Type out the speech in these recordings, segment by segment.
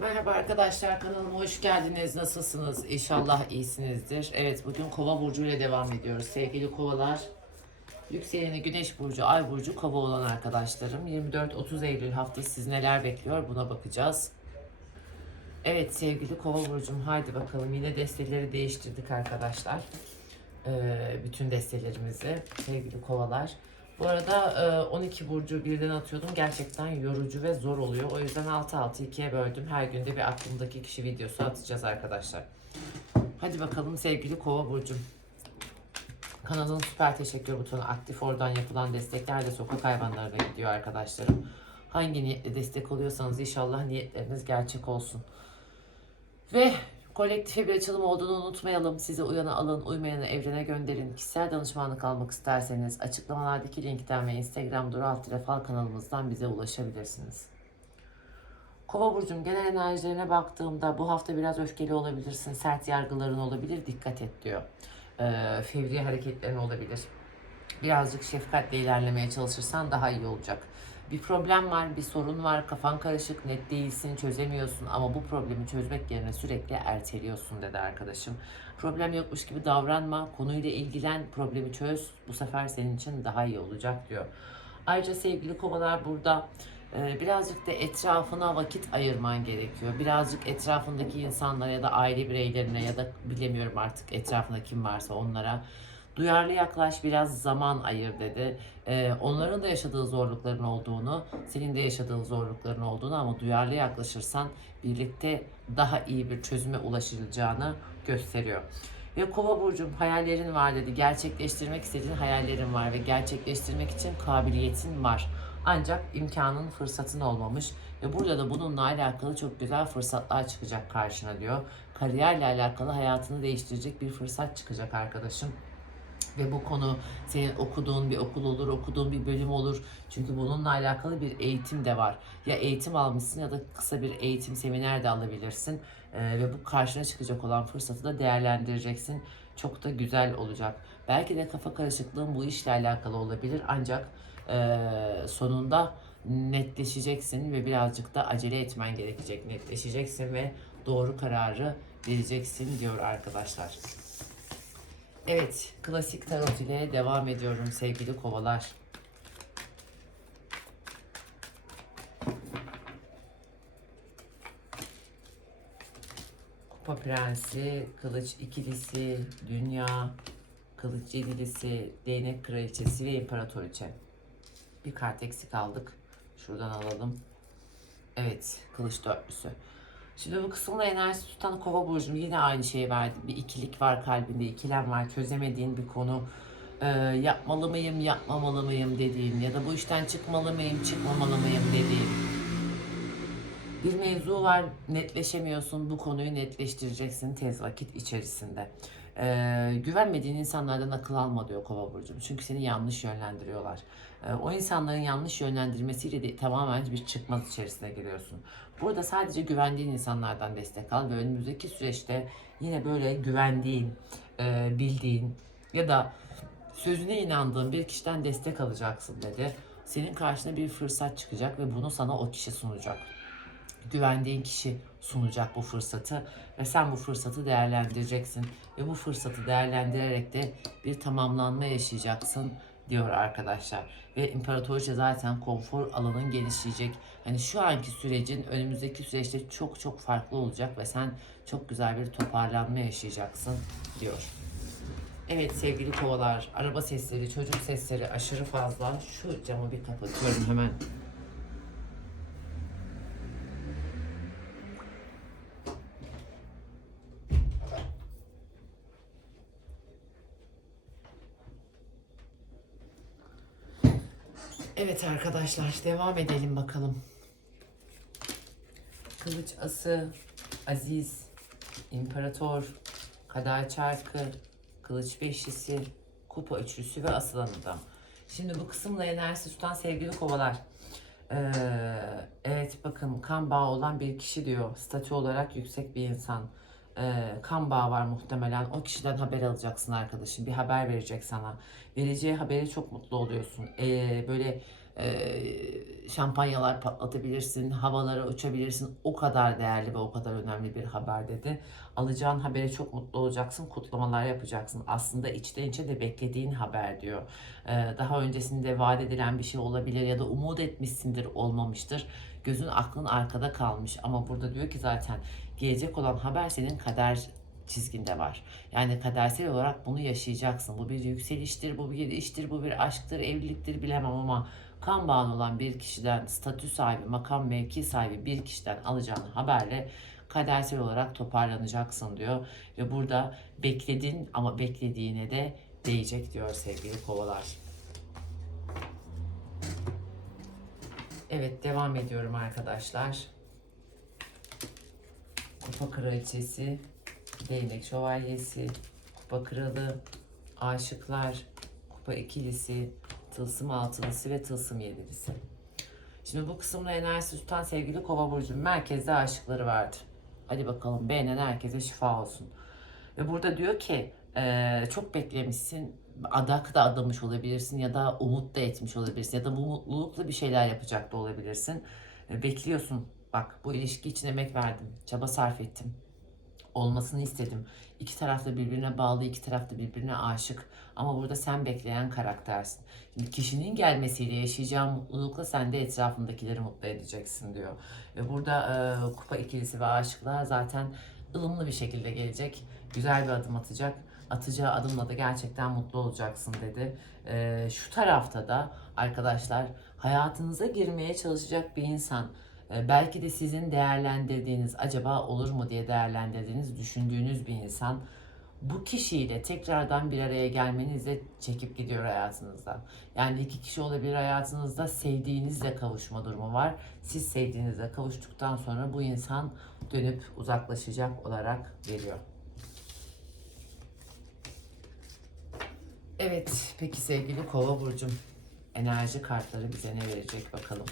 Merhaba arkadaşlar kanalıma hoş geldiniz. Nasılsınız? İnşallah iyisinizdir. Evet bugün Kova burcu ile devam ediyoruz. Sevgili Kovalar, yükseleni Güneş burcu, Ay burcu Kova olan arkadaşlarım 24-30 Eylül haftası sizi neler bekliyor buna bakacağız. Evet sevgili Kova burcum haydi bakalım yine desteleri değiştirdik arkadaşlar. Ee, bütün destelerimizi sevgili Kovalar. Bu arada e, 12 burcu birden atıyordum. Gerçekten yorucu ve zor oluyor. O yüzden 6-6 ikiye böldüm. Her günde bir aklımdaki kişi videosu atacağız arkadaşlar. Hadi bakalım sevgili Kova burcum. Kanalın süper teşekkür butonu aktif. Oradan yapılan destekler de sokak hayvanlarına gidiyor arkadaşlarım. Hangi niyetle destek oluyorsanız inşallah niyetleriniz gerçek olsun. Ve kolektife bir açılım olduğunu unutmayalım. Size uyanı alın, uymayanı evrene gönderin. Kişisel danışmanlık almak isterseniz açıklamalardaki linkten ve Instagram Duru Alt Fal kanalımızdan bize ulaşabilirsiniz. Kova burcum genel enerjilerine baktığımda bu hafta biraz öfkeli olabilirsin. Sert yargıların olabilir. Dikkat et diyor. Ee, fevri hareketlerin olabilir. Birazcık şefkatle ilerlemeye çalışırsan daha iyi olacak. Bir problem var, bir sorun var, kafan karışık, net değilsin, çözemiyorsun ama bu problemi çözmek yerine sürekli erteliyorsun dedi arkadaşım. Problem yokmuş gibi davranma, konuyla ilgilen, problemi çöz. Bu sefer senin için daha iyi olacak diyor. Ayrıca sevgili kovalar burada e, birazcık da etrafına vakit ayırman gerekiyor. Birazcık etrafındaki insanlara ya da aile bireylerine ya da bilemiyorum artık etrafında kim varsa onlara duyarlı yaklaş biraz zaman ayır dedi. Ee, onların da yaşadığı zorlukların olduğunu, senin de yaşadığın zorlukların olduğunu ama duyarlı yaklaşırsan birlikte daha iyi bir çözüme ulaşılacağını gösteriyor. Ve Kova burcum hayallerin var dedi. Gerçekleştirmek istediğin hayallerin var ve gerçekleştirmek için kabiliyetin var. Ancak imkanın, fırsatın olmamış ve burada da bununla alakalı çok güzel fırsatlar çıkacak karşına diyor. Kariyerle alakalı hayatını değiştirecek bir fırsat çıkacak arkadaşım ve bu konu senin okuduğun bir okul olur, okuduğun bir bölüm olur. Çünkü bununla alakalı bir eğitim de var. Ya eğitim almışsın ya da kısa bir eğitim seminer de alabilirsin. Ee, ve bu karşına çıkacak olan fırsatı da değerlendireceksin. Çok da güzel olacak. Belki de kafa karışıklığın bu işle alakalı olabilir ancak e, sonunda netleşeceksin ve birazcık da acele etmen gerekecek. Netleşeceksin ve doğru kararı vereceksin diyor arkadaşlar. Evet, klasik tarot ile devam ediyorum sevgili kovalar. Kupa Prensi, Kılıç ikilisi, Dünya, Kılıç yedilisi, Değnek Kraliçesi ve İmparatoriçe. Bir kart eksik aldık. Şuradan alalım. Evet, Kılıç dörtlüsü. Şimdi bu kısımda enerji tutan kova burcum yine aynı şeyi verdi. Bir ikilik var kalbinde, ikilem var. Çözemediğin bir konu. Ee, yapmalı mıyım, yapmamalı mıyım dediğin ya da bu işten çıkmalı mıyım, çıkmamalı mıyım dediğin. Bir mevzu var, netleşemiyorsun. Bu konuyu netleştireceksin tez vakit içerisinde. Ee, güvenmediğin insanlardan akıl alma diyor kova burcum. Çünkü seni yanlış yönlendiriyorlar. Ee, o insanların yanlış yönlendirmesiyle de tamamen bir çıkmaz içerisine giriyorsun. Burada sadece güvendiğin insanlardan destek al ve önümüzdeki süreçte yine böyle güvendiğin, e, bildiğin ya da sözüne inandığın bir kişiden destek alacaksın dedi. Senin karşına bir fırsat çıkacak ve bunu sana o kişi sunacak. Güvendiğin kişi sunacak bu fırsatı ve sen bu fırsatı değerlendireceksin ve bu fırsatı değerlendirerek de bir tamamlanma yaşayacaksın diyor arkadaşlar. Ve imparatoriçe zaten konfor alanın genişleyecek. Hani şu anki sürecin önümüzdeki süreçte çok çok farklı olacak ve sen çok güzel bir toparlanma yaşayacaksın diyor. Evet sevgili kovalar, araba sesleri, çocuk sesleri aşırı fazla. Şu camı bir kapatıyorum hemen. Evet arkadaşlar devam edelim bakalım. Kılıç ası, aziz, imparator, kader çarkı, kılıç beşlisi, kupa üçlüsü ve asılan adam. Şimdi bu kısımla enerjisi tutan sevgili kovalar. Ee, evet bakın kan bağı olan bir kişi diyor. Statü olarak yüksek bir insan. Ee, kan bağı var muhtemelen. O kişiden haber alacaksın arkadaşım. Bir haber verecek sana. Vereceği haberi çok mutlu oluyorsun. Ee, böyle şampanyalar patlatabilirsin, havalara uçabilirsin. O kadar değerli ve o kadar önemli bir haber dedi. Alacağın habere çok mutlu olacaksın, kutlamalar yapacaksın. Aslında içten içe de beklediğin haber diyor. E, daha öncesinde vaat edilen bir şey olabilir ya da umut etmişsindir olmamıştır. Gözün aklın arkada kalmış ama burada diyor ki zaten gelecek olan haber senin kader çizginde var. Yani kadersel olarak bunu yaşayacaksın. Bu bir yükseliştir, bu bir iştir, bu bir aşktır, evliliktir bilemem ama kan bağın olan bir kişiden, statü sahibi, makam mevki sahibi bir kişiden alacağın haberle kadersel olarak toparlanacaksın diyor. Ve burada bekledin ama beklediğine de değecek diyor sevgili kovalar. Evet devam ediyorum arkadaşlar. Kupa kraliçesi, değnek şövalyesi, kupa kralı, aşıklar, kupa ikilisi, tılsım altılısı ve tılsım yedilisi. Şimdi bu kısımda enerjisi tutan sevgili kova burcu merkezde aşıkları vardır. Hadi bakalım beğenen herkese şifa olsun. Ve burada diyor ki eee, çok beklemişsin adak da adamış olabilirsin ya da umut da etmiş olabilirsin ya da bu mutlulukla bir şeyler yapacak da olabilirsin. E, Bekliyorsun. Bak bu ilişki için emek verdim. Çaba sarf ettim. Olmasını istedim. İki taraf da birbirine bağlı, iki taraf da birbirine aşık. Ama burada sen bekleyen karaktersin. Şimdi kişinin gelmesiyle yaşayacağın mutlulukla sen de etrafındakileri mutlu edeceksin diyor. Ve burada e, kupa ikilisi ve aşıklar zaten ılımlı bir şekilde gelecek. Güzel bir adım atacak atacağı adımla da gerçekten mutlu olacaksın dedi. Ee, şu tarafta da arkadaşlar hayatınıza girmeye çalışacak bir insan e, belki de sizin değerlendirdiğiniz acaba olur mu diye değerlendirdiğiniz düşündüğünüz bir insan bu kişiyle tekrardan bir araya gelmenizle çekip gidiyor hayatınızdan. Yani iki kişi olabilir hayatınızda sevdiğinizle kavuşma durumu var. Siz sevdiğinizle kavuştuktan sonra bu insan dönüp uzaklaşacak olarak geliyor. Evet, peki sevgili Kova burcum, enerji kartları bize ne verecek bakalım.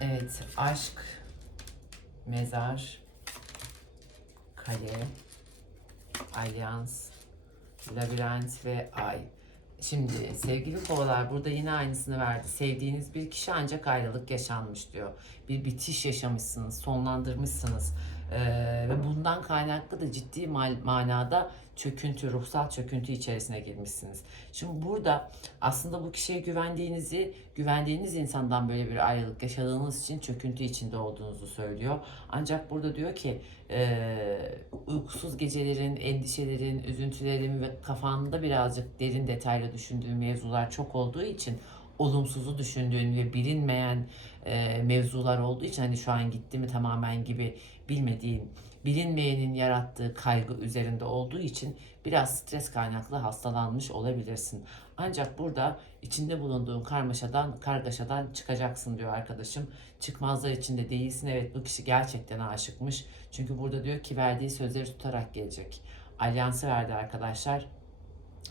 Evet, aşk, mezar, kale, alyans, labirent ve ay. Şimdi sevgili kovalar burada yine aynısını verdi. Sevdiğiniz bir kişi ancak ayrılık yaşanmış diyor. Bir bitiş yaşamışsınız, sonlandırmışsınız. Ee, ve bundan kaynaklı da ciddi manada çöküntü, ruhsal çöküntü içerisine girmişsiniz. Şimdi burada aslında bu kişiye güvendiğinizi, güvendiğiniz insandan böyle bir ayrılık yaşadığınız için çöküntü içinde olduğunuzu söylüyor. Ancak burada diyor ki e, uykusuz gecelerin, endişelerin, üzüntülerin ve kafanda birazcık derin detaylı düşündüğün mevzular çok olduğu için olumsuzu düşündüğün ve bilinmeyen e, mevzular olduğu için hani şu an gitti mi tamamen gibi bilmediğin, bilinmeyenin yarattığı kaygı üzerinde olduğu için biraz stres kaynaklı hastalanmış olabilirsin. Ancak burada içinde bulunduğun karmaşadan, kargaşadan çıkacaksın diyor arkadaşım. Çıkmazlar içinde değilsin. Evet bu kişi gerçekten aşıkmış. Çünkü burada diyor ki verdiği sözleri tutarak gelecek. Alyansı verdi arkadaşlar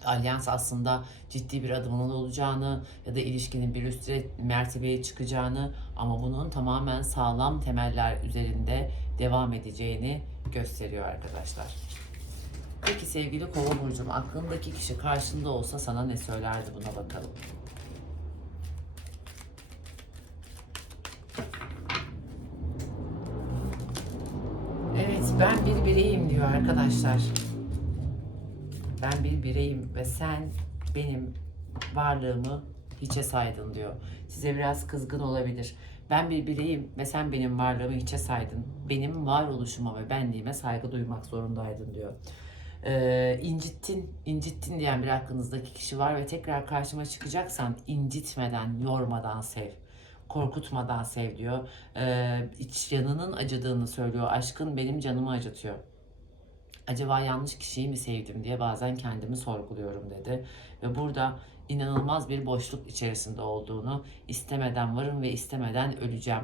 alyans aslında ciddi bir adımın olacağını ya da ilişkinin bir üst mertebeye çıkacağını ama bunun tamamen sağlam temeller üzerinde devam edeceğini gösteriyor arkadaşlar. Peki sevgili kova burcum aklındaki kişi karşında olsa sana ne söylerdi buna bakalım. Evet ben bir bireyim diyor arkadaşlar. Ben bir bireyim ve sen benim varlığımı hiçe saydın diyor. Size biraz kızgın olabilir. Ben bir bireyim ve sen benim varlığımı hiçe saydın. Benim varoluşuma ve benliğime saygı duymak zorundaydın diyor. Ee, incittin, incittin diyen bir aklınızdaki kişi var ve tekrar karşıma çıkacaksan incitmeden, yormadan sev. Korkutmadan sev diyor. Ee, iç yanının acıdığını söylüyor. Aşkın benim canımı acıtıyor acaba yanlış kişiyi mi sevdim diye bazen kendimi sorguluyorum dedi. Ve burada inanılmaz bir boşluk içerisinde olduğunu, istemeden varım ve istemeden öleceğim.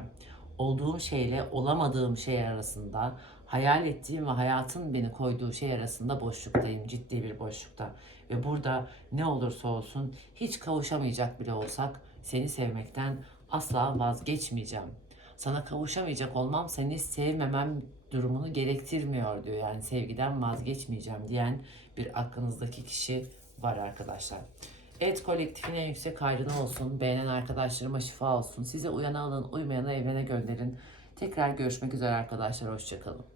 Olduğum şeyle olamadığım şey arasında, hayal ettiğim ve hayatın beni koyduğu şey arasında boşluktayım, ciddi bir boşlukta. Ve burada ne olursa olsun hiç kavuşamayacak bile olsak seni sevmekten asla vazgeçmeyeceğim. Sana kavuşamayacak olmam seni sevmemem durumunu gerektirmiyor diyor. Yani sevgiden vazgeçmeyeceğim diyen bir aklınızdaki kişi var arkadaşlar. Evet kolektifin en yüksek hayrına olsun. Beğenen arkadaşlarıma şifa olsun. Size uyana alın, uymayana evrene gönderin. Tekrar görüşmek üzere arkadaşlar. Hoşçakalın.